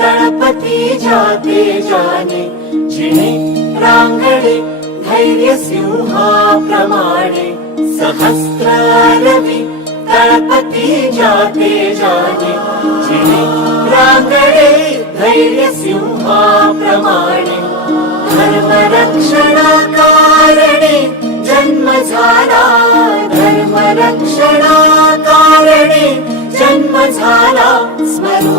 गणपति जाते जाने जिने प्राङ्गणे धैर्यसिंहा प्रमाणे सहस्रारवि गणपति जाते जाने जिने प्राङ्गणे धैर्यसिंहा प्रमाणे झाला धर्मरक्षणाकारणे जन्म झाला स्मरो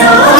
안녕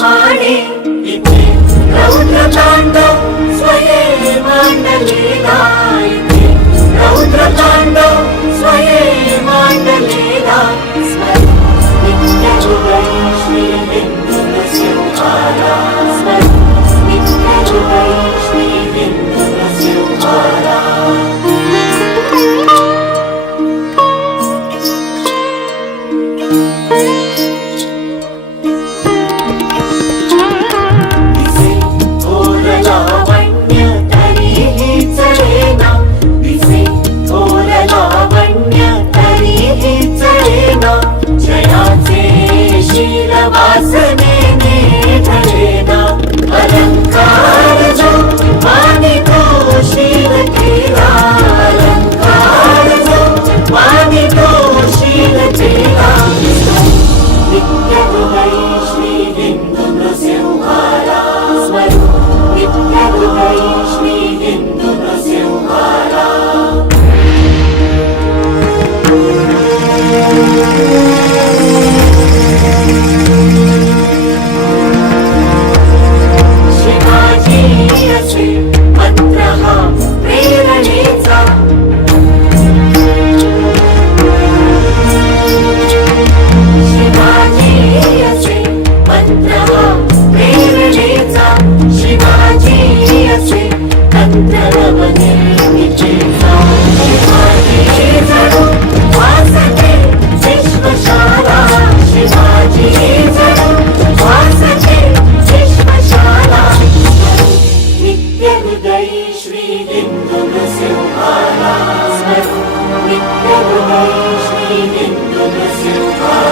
morning. श्री मंत्र हा याची शिवाजी श्री मंत्र शिवाजी Доброго ніжний він доносив хай.